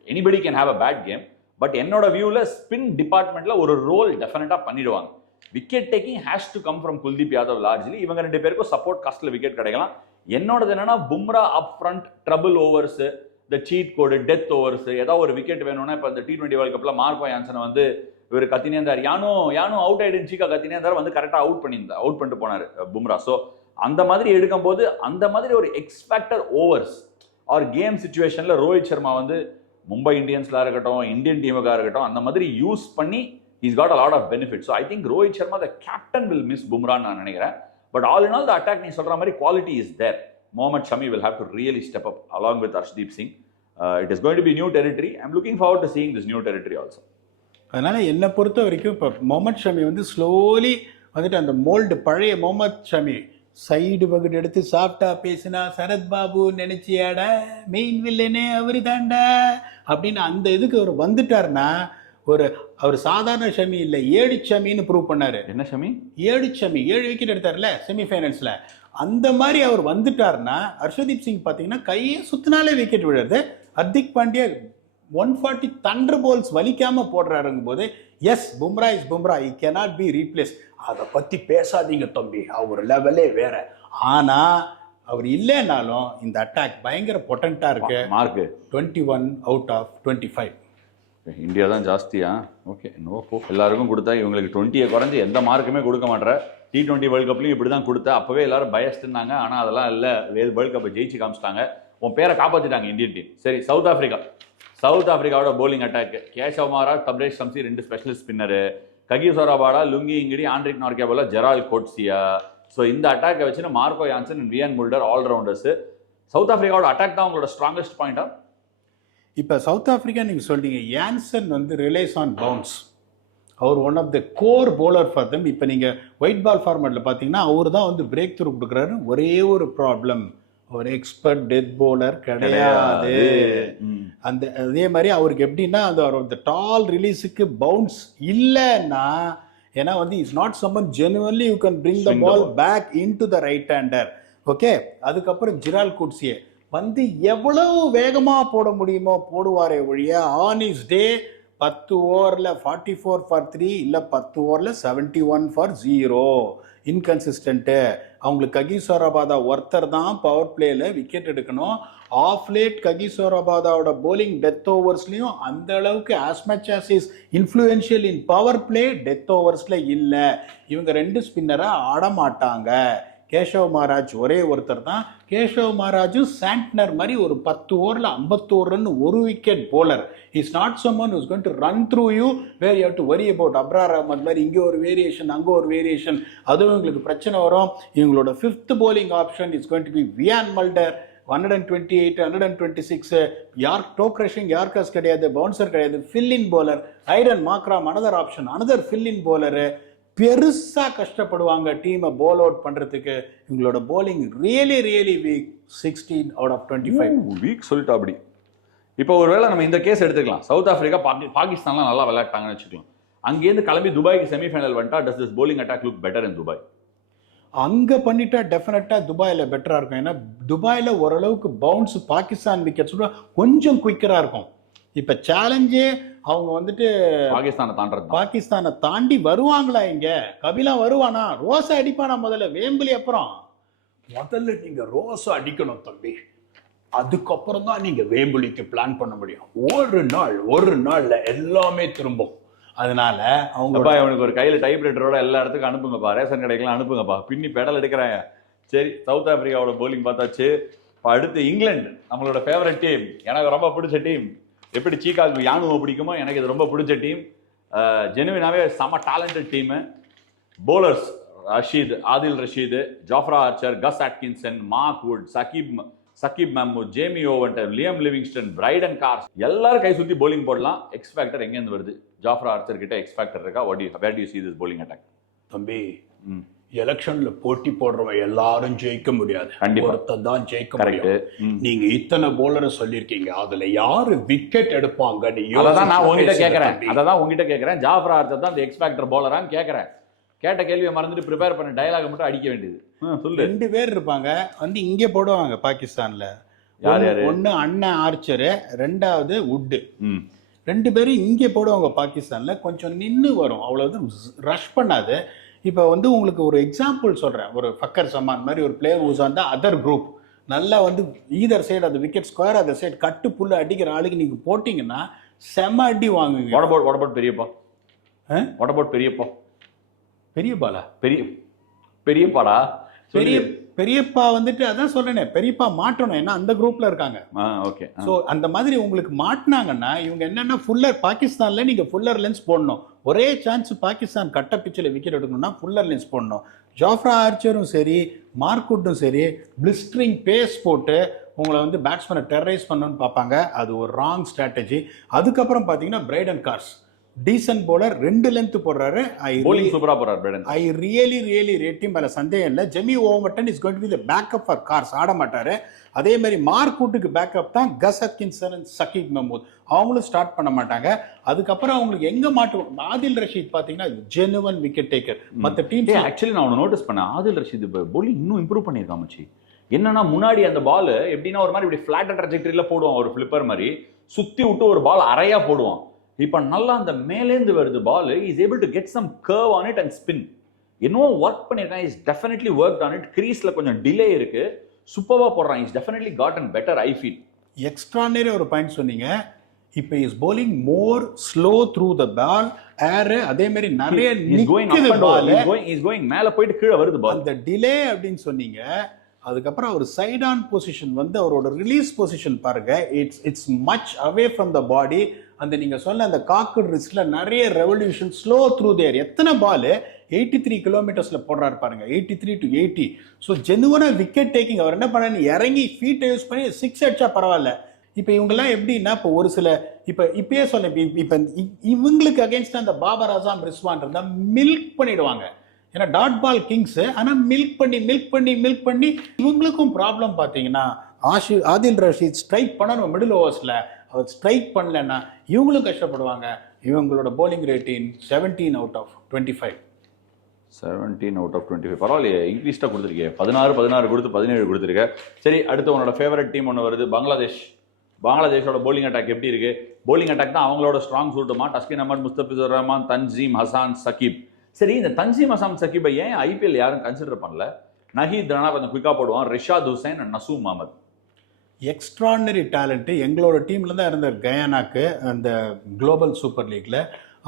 anybody can have a bad game. But என்னோட வியூவில் ஸ்பின் டிபார்ட்மெண்ட்ல ஒரு ரோல் டெஃபினட்டாக பண்ணிடுவாங்க. Wicket taking has to come from Kuldeep Yadav largely. இவங்க 2 பேருக்கும் சப்போர்ட் காஸ்ட்ல விக்கெட் கிடைக்கலாம். என்னோடது என்னன்னா, Bumrah up front trouble overs, இந்த சீட் கோடு, டெத் ஓவர்ஸ், ஏதாவது ஒரு விக்கெட் வேணும்னா இப்போ இந்த T20 வேர்ல்ட் கப்ல மார்க்கோ யான்சனை வந்து இவர் கத்தினே இருந்தார், யானும் அவுட் ஆயிடுன்னு சீக்கா கத்தினே இருந்தார், வந்து கரெக்டாக அவுட் பண்ணிட்டு போனார் பும்ரா. ஸோ அந்த மாதிரி எடுக்கும்போது அந்த மாதிரி ஒரு எக்ஸ்பேக்டர் ஓவர்ஸ் ஆர் கேம் சுச்சுவேஷன்ல ரோஹித் சர்மா வந்து மும்பை இந்தியன்ஸ்ல இருக்கட்டும், இந்தியன் டீமுக்காக இருக்கட்டும், அந்த மாதிரி யூஸ் பண்ணி is got a lot of benefit. So I think Rohit Sharma the captain will miss பும்ரான்னு நான் நினைக்கிறேன். But all in all the attack நீ சொல்ற மாதிரி quality is there. Mohammad Shami will have to really step up along with Arshdeep Singh. It is going to be new territory. I'm looking forward to seeing this new territory also. அதனால என்னை பொறுத்த வரைக்கும் இப்போ முகமது ஷமி வந்து slowly வந்துட்டு அந்த mould பழைய Mohammed Shami side bucket எடுத்து சாப்பிட்டா பேசினா சரத்பாபு நினைச்சியாட மெயின் வில்லனே அவரு தாண்டா அப்படின்னு அந்த இதுக்கு அவர் வந்துட்டாருன்னா அவர் சாதாரண ஷமி இல்லை, ஏழு ஷமின்னு ப்ரூவ் பண்ணாரு. என்ன ஷமி? 7 விக்கெட் எடுத்தார்ல செமிஃபைனல்ஸ்ல. அந்த மாதிரி அவர் வந்துட்டாருன்னா ஹர்ஷதீப் சிங் பார்த்தீங்கன்னா கையை சுத்தினாலே விக்கெட் விழுறது. ஹர்திக் பாண்டியா 140 தண்டர் போல்ஸ் வலிக்காம போடுறாருங்கும் போது yes Bumrah is Bumrah, he cannot be replaced. அதை பத்தி பேசாதீங்க தம்பி, அவர் லெவலே வேற. ஆனா அவர் இல்லைனாலும் இந்த அட்டாக் பயங்கர பொட்டன்டா இருக்கு. Mark 21 out of 25. இந்தியா தான் ஜாஸ்தியா? ஓகே, நோ போ. எல்லாருக்கும் கொடுத்தா இவங்களுக்கு 20 குறைஞ்சி எந்த மார்க்குமே கொடுக்க மாட்டேற. T20 வேர்ல்டு கப்லையும் இப்படி தான் கொடுத்தா. அப்பவே எல்லாரும் பயஸ்டுனாங்க, ஆனால் அதெல்லாம் இல்லை, வேர்ல்டு கப்பை ஜெயிச்சு காமிச்சிட்டாங்க, உன் பேரை காப்பாற்றிட்டாங்க இந்தியன் டீம். சரி, சவுத் ஆப்பிரிக்காவோட bowling attack Keshav Maharaj, Tabraiz Shamsi 2 specialist spinner, Kagiso Rabada, Lungi Ngidi, Anrich நார்கேபோலா, ஜெரால் கோட்சியா. ஸோ இந்த அட்டாக்கை வச்சுன்னு Marco Jansen and Wiaan Mulder allrounders. South ஆப்பிரிக்காவோட அட்டாக் தான் உங்களோட ஸ்ட்ராங்கஸ்ட் பாயிண்டா? இப்போ சவுத் ஆப்பிரிக்கா நீங்கள் சொல்றீங்க, யான்சன் வந்து ரிலைஸ் ஆன் பவுன்ஸ். அவர் one of the core bowler for them. இப்போ நீங்கள் ஒயிட் பால் ஃபார்மேட்டில் பார்த்தீங்கன்னா அவர் தான் வந்து பிரேக் த்ரூ கொடுக்குறாரு. ஒரே ஒரு ப்ராப்ளம், ஒரு எக்ஸ்பர்ட் டெத் போலர் கிடையாது. அதே மாதிரி அவருக்கு எப்படின்னா அந்த டால் ரிலீஸுக்கு பவுன்ஸ் இல்லைன்னா, ஏன்னா வந்து is not someone genuinely you can bring the ball back into the right hander. Okay, அதுக்கப்புறம் ஜிரால் குட்ஸியே வந்து எவ்வளவு வேகமாக போட முடியுமோ போடுவாரே ஒழிய ஆன் இஸ் டே 10 ஓவரில் 44 ஃபார் 3 இல்லை 10 ஓவரில் 71 ஃபார் 0. இன்கன்சிஸ்டன்ட்டு. அவங்களுக்கு ககிசோராபாதா ஒருத்தர் தான் பவர் பிளேயில் விக்கெட் எடுக்கணும். ஆஃப் லேட் ககிசோராபாதாவோட போலிங் டெத் ஓவர்ஸ்லையும் அந்த அளவுக்கு as much as is influential in power play death ஓவர்ஸில் இல்லை. இவங்க 2 ஸ்பின்னரை ஆடமாட்டாங்க. கேஷவ் மஹாராஜ் ஒரே ஒருத்தர் தான். கேஷவ் மஹாராஜும் சாண்ட்னர் மாதிரி ஒரு 10 ஓவரில் 51 ரன் ஒரு wicket bowler. Is not someone who's going to run through you where you have to worry about Abrar Ahmed மாதிரி இங்கே ஒரு வேரியேஷன் அங்கே ஒரு வேரியேஷன், அதுவும் இவங்களுக்கு பிரச்சனை வரும். இவங்களோட 5th bowling option is going to be Wiaan Mulder. 128, 126 யார்க் டோக் ரஷிங் யார்கர்ஸ் கிடையாது, பவுன்சர் கிடையாது, fill in bowler. Aiden Markram another option, another fill in bowler. பெருசா கஷ்டப்படுவாங்க டீமை போல் அவுட் பண்றதுக்கு. இவங்களோட bowling really weak. 16 out of 25 weak சொல்லிட்டு. அப்படி இப்போ ஒருவேளை நம்ம இந்த கேஸ் எடுத்துக்கலாம், சவுத் ஆப்பிரிக்கா பாகிஸ்தான்லாம் நல்லா விளையாட்டாங்கன்னு வச்சுக்கலாம், அங்கேருந்து கிளம்பி துபாய்க்கு செமிஃபைனல் வந்துட்டா does this bowling attack look better in Dubai? அங்கே பண்ணிட்டா டெஃபினட்டாக துபாயில் பெட்டராக இருக்கும். ஏன்னா துபாயில் ஓரளவுக்கு பவுன்ஸ் பாகிஸ்தான் விக்கெட்ஸ் கொஞ்சம் குயிக்கராக இருக்கும். இப்போ சேலஞ்சே அவங்க வந்துட்டு பாகிஸ்தானை தாண்டி வருவாங்களா? இங்க கபிலா வருவானா? ரோஸை அடிப்பானா? முதல்ல வேம்பிலி, அப்புறம் முதல்ல நீங்க ரோஸை அடிக்கணும் தம்பி, அதுக்கப்புறம் தான் நீங்க வேம்பிலிக்கு பிளான் பண்ண முடியும். ஒரு நாள்ல எல்லாமே திரும்பும். அதனால அவங்க அவனுக்கு ஒரு கையில டைப்ரைட்டரோட எல்லா இடத்துக்கும் அனுப்புங்கப்பா, ரேஷன் கடைக்கெல்லாம் அனுப்புங்கப்பா, பின்னி பெடல் எடுக்கிறாங்க. சரி, சவுத் ஆப்பிரிக்காவோட போலிங் பார்த்தாச்சு. இப்போ அடுத்து இங்கிலாந்து, நம்மளோட ஃபேவரட் டீம், எனக்கு ரொம்ப பிடிச்ச டீம். எப்படி சீக்காவுக்கு யானுவை பிடிக்குமோ எனக்கு இது ரொம்ப பிடிச்ச டீம். ஜெனுவினாவே செம்ம talented team. Bowlers Rashid, Adil Rashid, Jofra Archer, Gus Atkinson, Mark Wood, Saqib Mahmood, Jamie ஓவன்டர், லியம் லிவிங்ஸ்டன், பிரைடன் கார்ஸ், எல்லாரும் கை சுற்றி போலிங் போடலாம். எக்ஸ் ஃபேக்டர் எங்கேருந்து வருது? ஜாஃப்ரா ஆர்ச்சர் கிட்ட எக்ஸ் ஃபேக்டர் இருக்கா? where do you see this bowling attack? தம்பி, எலெக்ஷன்ல போட்டி போடுறவங்க எல்லாரும் ஜெயிக்க முடியாது, ஒருத்தர் தான் ஜெயிக்க முடியும். நீங்க இத்தனை போலரை சொல்லிருக்கீங்க, அதுல யாரு விக்கெட் எடுப்பாங்க? அதான் நான் உங்ககிட்ட கேட்கிறேன். ஜாஃப்ரா ஆர்ச்சர் தான் எக்ஸ் ஃபேக்டர் போலரான்னு கேட்கிறேன். கேட்ட கேள்வியை மறந்துட்டு ப்ரிப்பேர் பண்ண டயலாக மட்டும் அடிக்க வேண்டியது. சொல்லு. 2 பேர் இருப்பாங்க வந்து இங்கே போடுவாங்க பாகிஸ்தான்ல. ஒன்னு அண்ணன் ஆர்ச்சரு, 2வது வுட்டு. 2 பேரும் இங்கே போடுவாங்க பாகிஸ்தான்ல. கொஞ்சம் நின்று வரும், அவ்வளவு ரஷ் பண்ணாது. இப்போ வந்து உங்களுக்கு ஒரு எக்ஸாம்பிள் சொல்கிறேன். ஒரு ஃபக்கர் சமான் மாதிரி ஒரு player whose on the other group, நல்லா வந்து ஈதர் சைடு அந்த விக்கெட் ஸ்கொயர் அதர் சைடு கட்டு புல்லு அடிக்கிற ஆளுக்கு நீங்கள் போட்டிங்கன்னா செம்ம அடி வாங்குவீங்க. what about பெரியப்பா? வாட் அபவுட் பெரியப்பா? பெரிய பாலா? பெரியப்பாடா பெரியப்பா வந்துட்டு அதான் சொல்றேனே, பெரியப்பா மாட்டணும், ஏன்னா அந்த குரூப்ல இருக்காங்க. ஓகே. சோ அந்த மாதிரி உங்களுக்கு மாட்டினாங்கன்னா இவங்க என்னன்னா ஃபுல்லர், பாகிஸ்தான்ல நீங்க ஃபுல்லர் லென்ஸ் போடணும். ஒரே சான்ஸ் பாகிஸ்தான் கட்ட பிச்சில் விக்கெட் எடுக்கணும்னா ஃபுல்லர் லென்ஸ் போடணும். ஜாஃப்ரா ஆர்ச்சரும் சரி, மார்க்குட்டும் சரி, பிளிஸ்டரிங் பேஸ் போட்டு உங்களை வந்து பேட்ஸ்மேனை டெரரைஸ் பண்ணணும்னு பார்ப்பாங்க. அது ஒரு ராங் ஸ்ட்ராட்டஜி. அதுக்கப்புறம் பார்த்தீங்கன்னா Brydon Carse decent bowler, 2 length போடுறாரு. bowling சூப்பரா போறாரு Brydon. I really rate him. மேல சந்தேகம் இல்லை. Jamie Overton is going to be the backup for Carse, ஆட மாட்டாரு. அதே மாதிரி மார்க்குட்டுக்கு பேக்கப் தான் கஸ் ஹட்கின்சன் அண்ட் சகீப் மெஹமூத், அவங்களும் ஸ்டார்ட் பண்ண மாட்டாங்க. அதுக்கப்புறம் அவங்களுக்கு எங்க மாட்டுவோம், ஆதில் ரஷீத் பாத்தீங்கன்னா ஜெனுவன் விக்கெட் டேக்கர். மற்ற டீம் ஆக்சுவலி நான் ஒன்று நோட்டீஸ் பண்ணேன், ஆதில் ரஷீத் bowling இன்னும் இம்ப்ரூவ் பண்ணியிருக்கான் மச்சி. என்னன்னா முன்னாடி அந்த பால் எப்படின்னா ஒரு மாதிரி இப்படி ஃபிளாட் ட்ராஜெக்டரியில போடுவான், ஒரு ஃபிளிப்பர் மாதிரி சுத்தி விட்டு ஒரு பால் அரையா போடுவான். இப்போ நல்லா அந்த மேலேந்து வருது ball, is able to get some curve on it and spin. இன்னும் ஒர்க் பண்ணியிருக்கான், is definitely work on it. கிரீஸ்ல கொஞ்சம் டிலே இருக்கு, சூப்பராக போடுறான். Is definitely got and better I feel. Extraordinary ஒரு பாயிண்ட் சொன்னீங்க. இப்போ is bowling more slow through the ball, air. அதே மாதிரி நிறைய நிக்குது பால், இஸ் கோயிங் மேல போயிட்டு கீழே வருது பால். அந்த டிலே அப்படின்னு சொன்னீங்க. அதுக்கப்புறம் அவர் சைட் ஆன் பொசிஷன் வந்து அவரோட ரிலீஸ் பொசிஷன் பாருங்க, it's much away from the body. அந்த நீங்க சொன்ன அந்த காக்கட் ரிஸ்ட்ல நிறைய ரெவல்யூஷன், ஸ்லோ த்ரூ தேர். எத்தனை பால் 83 கிலோமீட்டர்ஸ்ல போடுறாரு பாருங்க, 83 to 80. ஸோ ஜெனுவனா விக்கெட் டேக்கிங். அவர் என்ன பண்ண, இறங்கி ஃபீட்டை யூஸ் பண்ணி 6 அடிச்சா பரவாயில்ல. இப்போ இவங்கெல்லாம் எப்படின்னா, இப்போ ஒரு சில இப்பயே சொன்னேன், இப்போ இவங்களுக்கு அகேன்ஸ்ட் அந்த பாபர் அசாம், ரிஸ்வான் இருந்தா மில்க் பண்ணிடுவாங்க. ஏன்னா டாட் பால் கிங்ஸ், ஆனா மில்க் பண்ணி இவங்களுக்கும் ப்ராப்ளம். பார்த்தீங்கன்னா ஆதில் ரஷீத் ஸ்ட்ரைக் பண்ணணும் மிடில் ஓவர்ஸ்ல, அவர் ஸ்ட்ரைக் பண்ணலன்னா இவங்களும் கஷ்டப்படுவாங்க. இவங்களோட bowling rating 17 out of 25. 17 out of 25 பரவாயில்லையே, இன்க்ரீஸ்டாக கொடுத்துருக்கேன். 16 கொடுத்து 17 கொடுத்துருக்கேன். சரி, அடுத்து உன்னோட ஃபேவரட் டீம் ஒன்று வருது, பங்களாதேஷோட bowling அட்டாக் எப்படி இருக்கு? bowling அட்டாக் தான் அவங்களோட ஸ்ட்ராங் சூட்டுமா. டஸ்கின் அஹமத், முஸ்தபிசுர் ரஹ்மான், தன்சீம் ஹசான், சகீப். சரி, இந்த தன்சீம் ஹசான் சகீபை ஏன் ஐபிஎல் யாரும் கன்சிடர் பண்ணல? நஹீத் ராணா கொஞ்சம் குயிக்காக போடுவான், Rishad Hossain and Nasum Ahmed. Extraordinary talent எங்களோட டீம்ல தான் இருந்தார் கயானாக்கு, அந்த குளோபல் சூப்பர் லீக்ல.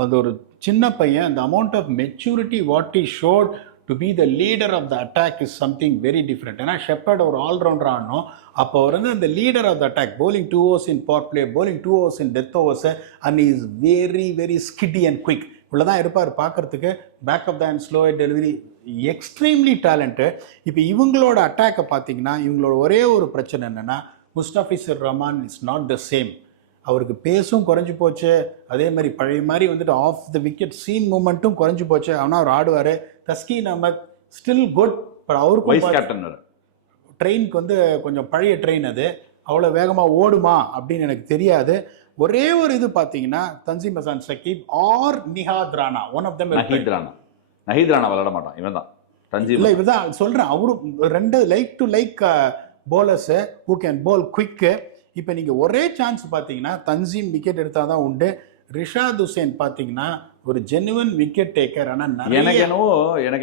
அந்த ஒரு சின்ன பையன், அந்த amount of maturity what is showed to be the leader of the attack is something very different. ஏன்னா ஷெப்பர்ட் ஒரு ஆல்ரவுண்டர் ஆடணும். அப்போ அவர் வந்து அந்த leader of the attack, bowling 2 overs in power play, bowling 2 overs in death overs, and is very skiddy and quick. இவ்வளோதான் இருப்பார் பார்க்கறதுக்கு. பேக்கப் தான் ஸ்லோ டெலிவரி, எக்ஸ்ட்ரீம்லி டேலண்ட்டு. இப்போ இவங்களோட அட்டாக்கை பார்த்தீங்கன்னா இவங்களோட ஒரே ஒரு பிரச்சனை என்னன்னா, Mustafizur Rahman is not the same. அவருக்கு பேஸும் குறைஞ்சி போச்சு, அதே மாதிரி பழைய மாதிரி வந்துட்டு ஆஃப் த விக்கெட் சீன் மூமெண்ட்டும் குறைஞ்சி போச்சு. ஆனால் அவர் ஆடுவார். Taskin Ahmed still good, but அவருக்கும் ட்ரெயினுக்கு வந்து கொஞ்சம் பழைய ட்ரெயின், அது அவ்வளோ வேகமாக ஓடுமா அப்படின்னு எனக்கு தெரியாது. ஒரே ஒரு இது பார்த்தீங்கன்னா Tanzim Hasan Sakib or Nahid Rana, one of them. Nahid Rana விளையாட மாட்டான், இவன் தான் தன்சீம். இல்லை, இவதான் சொல்கிறேன். அவரும் 2 like to like bowlers who can bowl quick. இப்போ நீங்கள் ஒரே சான்ஸ் பார்த்தீங்கன்னா தன்சீம் விக்கெட் எடுத்தால் தான் உண்டு. ரிஷாத் ஹுசைன் பார்த்தீங்கன்னா ஒரு ஜெனுவன் விக்கெட் டேக்கர். ஆனால் எனக்கு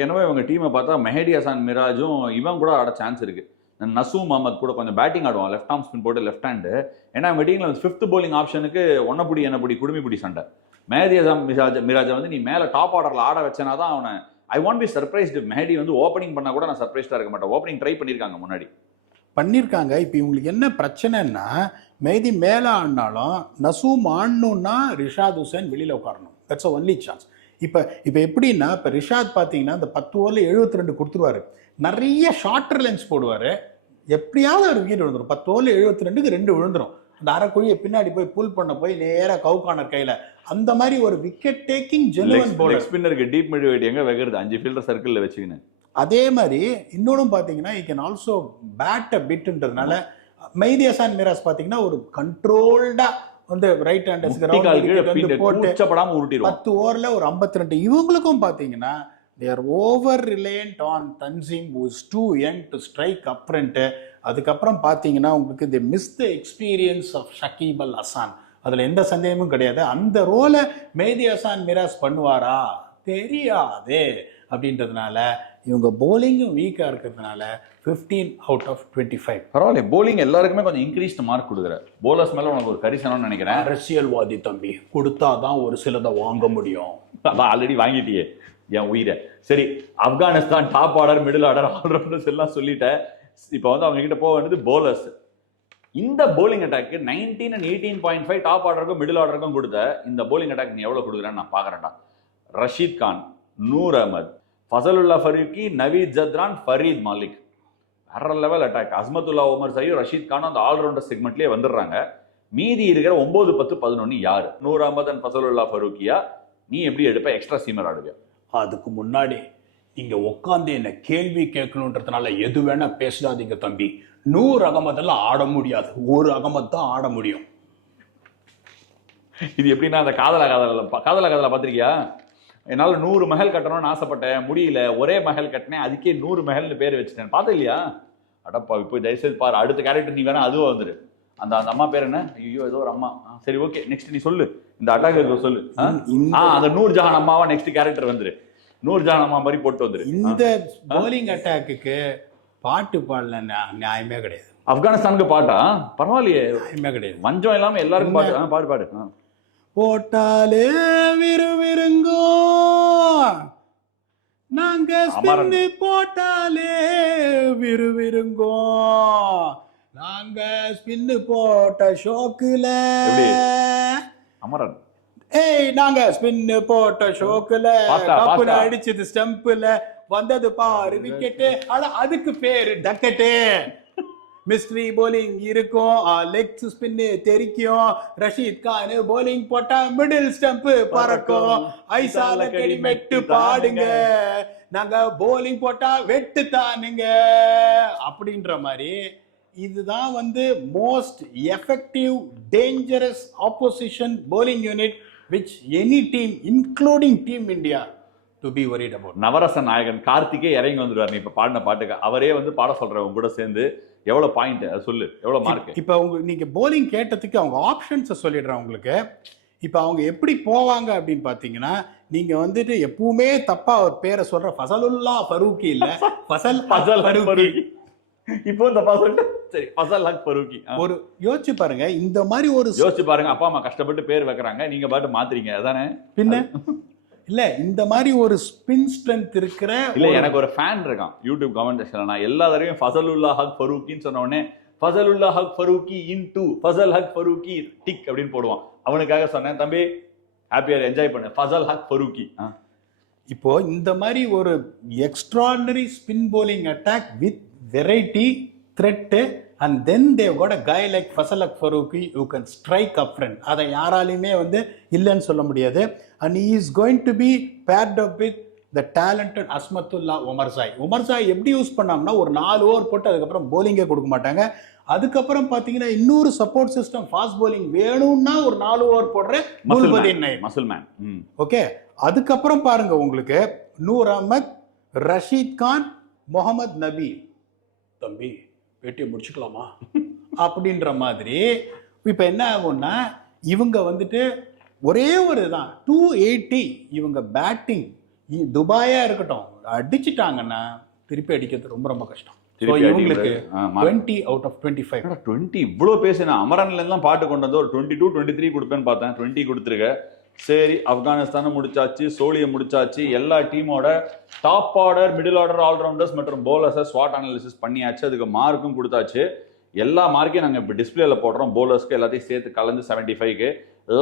என்னவோ இவங்க டீமை பார்த்தா மெஹடி ஹசான் மிராஜும் இவன் கூட ஆட சான்ஸ் இருக்கு. நசூம் அஹமத் கூட கொஞ்சம் பேட்டிங் ஆடுவான், லெஃப்ட் ஆர்ம் ஸ்பின் போட்டு லெஃப்ட் ஹேண்டு. ஏன்னா மீட்டிங்ல 5th bowling ஆப்ஷனுக்கு ஒன்னபுடி என்னபுடி குடுமிபுடி சண்டை. மெஹடி ஹசான் மிராஜை வந்து நீ மேலே டாப் ஆர்டரில் ஆட வச்சனா தான் அவனை, I want be surprised. Mehidy வந்து ஓப்பனிங் பண்ணா கூட நான் சர்ப்ரைஸ்டாக இருக்க மாட்டேன். ஓப்பனிங் ட்ரை பண்ணியிருக்காங்க. இப்போ இவங்களுக்கு என்ன பிரச்சனைன்னா, மெஹதி மேலே ஆடினாலும் நசூம் ஆடணும்னா ரிஷாத் ஹுசைன் வெளியில் உட்காரணும். That's only chance. இப்போ எப்படின்னா, இப்போ ரிஷாத் பார்த்தீங்கன்னா இந்த 10 ஓவரில் 72 கொடுத்துருவாரு. நிறைய ஷார்ட்டர் லென்ஸ் போடுவார், எப்படியாவது ஒரு விக்கெட் விழுந்துடும். 10 ஓவரில் 72க்கு 2 விழுந்துடும். அந்த அரைக்குழியை பின்னாடி போய் புல் பண்ண போய் நேராக கவுகானர் கையில், அந்த மாதிரி ஒரு விக்கெட் டேக்கிங் ஜெனுவன் பவுலர். ஸ்பின்னருக்கு டீப் மிட் விக்கெட் எங்கே வைக்கிறது? 5 ஃபீல்டர் சர்க்கிளில் வச்சுக்கின்னு. அதே மாதிரி இன்னொன்னும் பார்த்தீங்கன்னா he can also bat a பிட்ன்றதுனால மெஹதி ஹசான் மிராஸ் பார்த்தீங்கன்னா ஒரு கண்ட்ரோல்டா வந்து ரைட் ஹேண்டர்ஸ்க்கு ரவுண்ட் போட்டு 10 ஓவரில் ஒரு 52. இவங்களுக்கும் பார்த்தீங்கன்னா they are over reliant on Tanzim, who is too young to strike up front. அதுக்கப்புறம் பார்த்தீங்கன்னா உங்களுக்கு they miss the experience of Shakib Al Hasan. அதில் எந்த சந்தேகமும் கிடையாது. அந்த ரோலை மெஹதி ஹசான் மிராஸ் பண்ணுவாரா தெரியாது. அப்படின்றதுனால இவங்க போலிங்கும் வீக்காக இருக்கிறதுனால 15 out of 25. பரவாயில்ல, போலிங் எல்லாருக்குமே கொஞ்சம் இன்க்ரீஸ்ட் மார்க் கொடுக்குற. போலர்ஸ் மேலே உனக்கு ஒரு கரிசனம்னு நினைக்கிறேன். அரசியல்வாதி தம்பி, கொடுத்தாதான் ஒரு சிலதை வாங்க முடியும். அதான் ஆல்ரெடி வாங்கிட்டியே என் உயிரை. சரி, Afghanistan top order, middle order, all-rounders எல்லாம் சொல்லிட்டேன். இப்போ வந்து அவங்க கிட்ட போக வேண்டியது போலர்ஸ். இந்த போலிங் அட்டாக்கு 19 and 18.5 டாப் ஆர்டருக்கும் மிடில் ஆர்டருக்கும் கொடுத்த இந்த போலிங் அட்டாக் நீ எவ்வளவு கொடுக்குறேன்னு நான் பாக்குறேன்டா. ரஷீத் கான், நூர் அஹமத், ஃபசலுல்லா ஃபரூக்கி, நவீத் ஜத்ரான், ஃபரீத் மாலிக், வேற லெவல் அட்டாக். அஸ்மத்துல்லா உமர் சையும் ரஷீத் கானும் அந்த ஆல்ரவுண்டர் செக்மெண்ட்லயே வந்துடுறாங்க. மீதி இருக்கிற 9, 10, 11 யாரு? நூர் அஹமத் அண்ட் ஃபசலுல்லா ஃபரூக்கியா? நீ எப்படி எடுப்ப? எக்ஸ்ட்ரா சீமர் ஆடுவியா? அதுக்கு முன்னாடி நீங்க உட்காந்து என்ன கேள்வி கேட்கணுன்றதுனால எது வேணா பேசாதீங்க தம்பி. நூர் அகமதெல்லாம் ஆட முடியாது, ஒரு அகமத் தான் ஆட முடியும். இது எப்படின்னா அந்த காதலா பார்த்திருக்கியா? என்னால 100 மஹல் கட்டணும்னு ஆசைப்பட்டேன், முடியல, ஒரே மஹல் கட்டினேன், அதுக்கே 100 மஹல்னு பேர் வச்சுட்டேன். பார்த்த இல்லையா? அடப்பா, இப்போ தயவுசெய்து பாரு, அடுத்த கேரக்டர் நீ வேணா அதுவும் வந்துரு. அந்த அம்மா பேர் என்ன? ஐயோ, ஏதோ ஒரு அம்மா. சரி, ஓகே, நெக்ஸ்ட் நீ சொல்லு, இந்த அட்டாக் இருக்க சொல்லு. அந்த நூர் ஜஹான் அம்மாவா நெக்ஸ்ட் கேரக்டர் வந்துரு, நூர் ஜஹான் அம்மா மாதிரி போட்டு வந்துரு. இந்த போலிங் அட்டாக்கு பாட்டு பாடல நியாயமே கிடையாது. ஆப்கானிஸ்தானுக்கு பாட்டா? பரவாயில்லையே, நியாயமே கிடையாது. வஞ்சம் இல்லாம எல்லாருக்கும் பாட்டு. பாடு பாடு. போட்டாலே விறுவிறுங்கோ, நாங்க ஸ்பின்னு போட்டாலே விறுவிறுங்கோ, நாங்க ஸ்பின்னு போட்ட ஷோக்குல. அமரன், ஏய், நாங்க ஸ்பின்னு போட்ட ஷோக்குல கப்புல அடிச்சது ஸ்டம்புல வந்தது பாரு விக்கெட்டு. ஆனா அதுக்கு பேரு டக்கெட்டு. மிஸ்ட்ரி போலிங் இருக்கும், லெக் ஸ்பின்னு தெரிக்கும். ரஷீத் கான் போலிங் போட்டா மிடில் ஸ்டம்ப் பறக்கும். ஐசால கடி மெட்டு பாடுங்க, நாங்க போலிங் போட்டா வெட்டு தானுங்க அப்படின்ற மாதிரி. இதுதான் வந்து most effective dangerous opposition polling unit which any team including team India to be worried about. நவரச நாயகன் கார்த்திகே இறங்கி வந்துருவாரு நீ இப்ப பாடின பாட்டுக்கு. அவரே வந்து பாட சொல்றவங்க கூட சேர்ந்து எவ்வளவு பாயிண்ட் சொல்லு, எவ்வளவு மார்க்? இப்ப நீங்க போலிங் கேட்டதுக்கு அவங்க ஆப்ஷன்ஸ் சொல்லிடுறேன் உங்களுக்கு. இப்ப அவங்க எப்படி போவாங்க அப்படின்னு பாத்தீங்கன்னா, நீங்க வந்துட்டு எப்பவுமே தப்பா ஒரு பேரை சொல்ற ஃபசலுல்லா ஃபரூக்கி இல்ல, ஃபசல் ஃபரூக்கி. இப்போ தப்பா சொல்லிட்டு சரி, ஃபசல் ஹக் ஃபரூக்கி. ஒரு யோசிச்சு பாருங்க, இந்த மாதிரி ஒரு யோசிச்சு பாருங்க, அப்பா அம்மா கஷ்டப்பட்டு பேர் வைக்கிறாங்க, நீங்க பாட்டு மாத்துறீங்க, அதானே? பின்ன இல்ல, இந்த மாதிரி ஒரு ஸ்பின் ஸ்ட்ரென்த் இருக்கிற இல்ல. எனக்கு ஒரு ஃபேன் இருக்கான் யூடியூப் கமெண்ட் செக்ஷன்ல. நான் எல்லா தடவையும் ஃபசலுல்லா ஹக் ஃபரூக்கின்னு சொன்ன உடனே ஃபசலுல்லா ஹக் ஃபரூக்கி இன்டு ஃபசல் ஹக் ஃபரூக்கி டிக் அப்படின்னு போடுவான். அவனுக்காக சொன்னேன், தம்பி ஹாப்பியா என்ஜாய் பண்ணு, ஃபசல் ஹக் ஃபரூக்கி. இப்போ இந்த மாதிரி ஒரு extraordinary spin polling attack with variety, thread, and then they've got a guy like Fasal Haq Farooqi who can strike up front. அதை யாராலையுமே வந்து இல்லைன்னு சொல்ல முடியாது. And he is going to be paired up with the talented Asmatullah Omar Zai. Omar Zai எப்படி use பண்ணாங்கன்னா, ஒரு 4 over போட்டு அதுக்கப்புறம் போலிங்கே கொடுக்க மாட்டாங்க. அதுக்கப்புறம் பார்த்தீங்கன்னா இன்னொரு சப்போர்ட் சிஸ்டம் ஃபாஸ்ட் போலிங் வேணும்னா ஒரு 4 ஓவர் போடுற குல்பதீன் நயீம், மசுல்மேன். ஓகே. அதுக்கப்புறம் பாருங்க, உங்களுக்கு நூர் அஹமத், ரஷீத் கான், முகமது நபி. தம்பி பேட்டியை முடிச்சுக்கலாமா அப்படின்ற மாதிரி. இப்போ என்ன ஆகும்னா, இவங்க வந்துட்டு ஒரே ஒரு தான் 280 இவங்க பேட்டிங் துபாயா இருக்கட்டும் அடிச்சுட்டாங்கன்னா திருப்பி அடிக்கிறது ரொம்ப ரொம்ப கஷ்டம். இவங்களுக்கு 20 out of 25. 20 இவ்வளவு பேசினா அமரன்ல எல்லாம் பாட்டு கொண்டு வந்து ஒரு 22, 23 கொடுப்பேன்னு பார்த்தேன். 20 கொடுத்துருக்க. சரி, ஆப்கானிஸ்தானை முடிச்சாச்சு, சோழியை முடிச்சாச்சு, எல்லா டீமோட top order, middle order, all-rounders மற்றும் போலர்ஸை ஸ்வாட் அனாலிசிஸ் பண்ணியாச்சு. அதுக்கு மார்க்கும் கொடுத்தாச்சு. எல்லா மார்க்கையும் நாங்கள் இப்போ டிஸ்பிளேல போடுறோம். போலர்ஸ்க்கு எல்லாத்தையும் சேர்த்து கலந்து 75க்கு.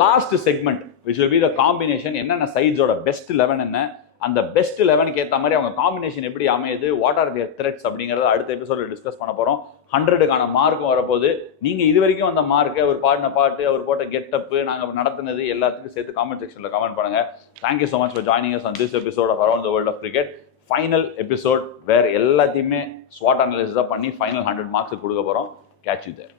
Last segment which will be the combination. என்னென்ன சைட்ஸோட பெஸ்ட் 11 என்ன, அந்த பெஸ்ட் 11க்கு ஏற்ற மாதிரி அவங்க காம்பினேஷன் எப்படி அமையுது, வாட் ஆர் தியர் த்ரெட்ஸ் அப்படிங்கிறத அடுத்த எபிசோட்ல டிஸ்கஸ் பண்ண போறோம். 100க்கான மார்க்கும் வரப்போகுது. நீங்க இது வரைக்கும் அந்த மார்க்கு, அவர் பாடின பாட்டு, அவர் போட்ட கெட்டப்பு, நாங்கள் நடத்துனது எல்லாத்துக்கும் சேர்த்து காமெண்ட் செக்ஷன்ல கமெண்ட் பண்ணுங்க. Thank you so much for joining us on this episode of around the world of cricket. Final episode வேற எல்லாத்தையுமே ஸ்வாட் அனாலிசிஸ் தான் பண்ணி ஃபைனல் 100 மார்க்ஸ் கொடுக்க போறோம். Catch you there.